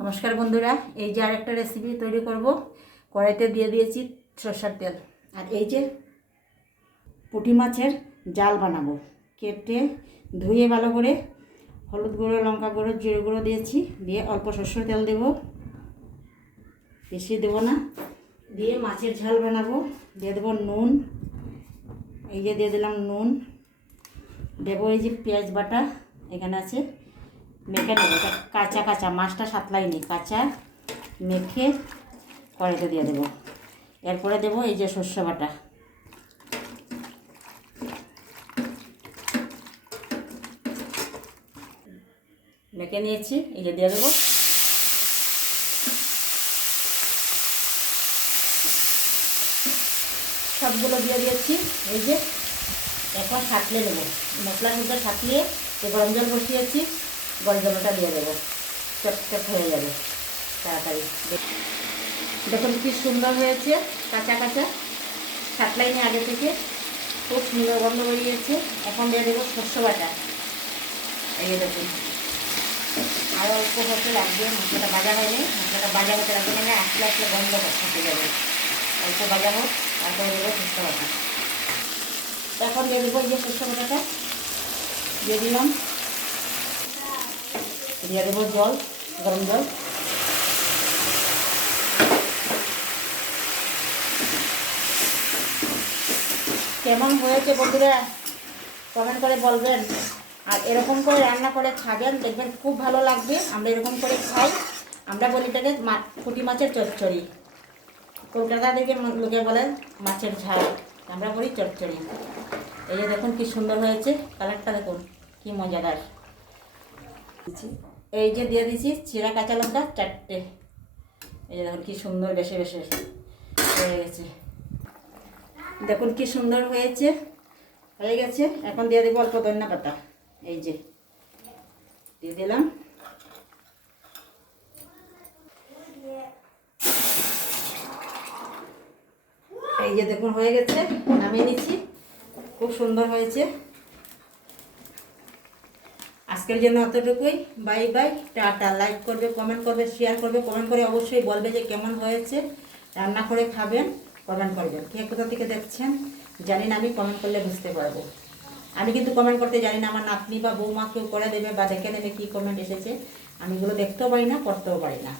নমস্কার বন্ধুরা, এই যে আরেকটা রেসিপি তৈরি করব। কড়াইতে দিয়ে দিয়েছি সরষের তেল। আর এই যে পুঁটি মাছের জাল বানাবো। কেটে ধুয়ে ভালো করে হলুদ গুঁড়ো, লঙ্কা গুঁড়ো, জিরে গুঁড়ো দিয়েছি। দিয়ে অল্প সরষের তেল দেবো, বেশি দেবো না। দিয়ে মাছের ঝাল বানাবো। দিয়ে দেবো নুন, এই যে দিয়ে দিলাম নুন। দেবো এই যে পেঁয়াজ বাটা এখানে আছে, মেখে নেবো। এটা কাঁচা কাঁচা, মাছটা সাতলাইনি, কাঁচা মেখে কড়াইতে দিয়ে দেবো। এরপরে দেবো এই যে সর্ষে বাটা, মেখে নিয়েছি, এই যে দিয়ে দেবো। সবগুলো দিয়ে দিয়েছি। এই যে এখন সাঁতলে নেবো, মশলার মধ্যে সাঁতলিয়ে যে গরম জল বসিয়েছি, গরম জলটা দিয়ে দেবো। চটচট হয়ে যাবে তাড়াতাড়ি। দেখুন কি সুন্দর হয়েছে, কাঁচা কাঁচা, সাঁতলাইনি আগে থেকে, খুব সুন্দর গন্ধ বেরিয়েছে। এখন দিয়ে দেবো সর্ষে বাটা। এই যে দেখুন, আরও অল্প হতে লাগবে, মশলাটা ভাজা হয়নি। মশলাটা ভাজা হতে লাগবে, মানে আসলে আসলে গন্ধ থাকতে যাবে। অল্প ভাজা হোক, তারপরে দেবো সর্ষে বাটা। এখন দিয়ে দেবো এই যে সর্ষে বাটাটা দিয়ে দিলাম। দিয়ে দেবো জল, গরম জল। কেমন হয়েছে বন্ধুরা কমেন্ট করে বলবেন। আর এরকম করে রান্না করে খাবেন, দেখবেন খুব ভালো লাগবে। আমরা এরকম করে খাই, আমরা বলি এটাকে পুঁটি মাছের চচ্চড়ি। কলকাতা থেকে লোকে বলেন মাছের ঝাল, আমরা বলি চচ্চড়ি। এই যে দেখুন কি সুন্দর হয়েছে, কালারটা দেখুন কি মজাদার। এই যে দিয়ে দিচ্ছি চিরা কাঁচা লঙ্কা 4টে। এই যে দেখুন কি সুন্দর বেশি বেশি হয়ে গেছে। দেখুন কি সুন্দর হয়েছে, হয়ে গেছে। এখন দিয়ে দেবো অল্প ধনিয়া পাতা, এই যে দিয়ে দিলাম। এই যে দেখুন হয়ে গেছে, নামিয়ে নিচ্ছি। খুব সুন্দর হয়েছে। আজকের জন্য অতটুকুই। Bye bye, tata. লাইক করবে, কমেন্ট করবে, শেয়ার করবে। কমেন্ট করে অবশ্যই বলবে যে কেমন হয়েছে। রান্না করে খাবেন, কমেন্ট করবেন। কে কোথা থেকে দেখছেন জানি না, আমি কমেন্ট করলে বুঝতে পারবো। আমি কিন্তু কমেন্ট করতে জানি না, আমার নাতনি বা বৌমা কেউ করে দেবে বা দেখে নেবে কী কমেন্ট এসেছে। আমি এগুলো দেখতেও পারি না, করতেও পারি না।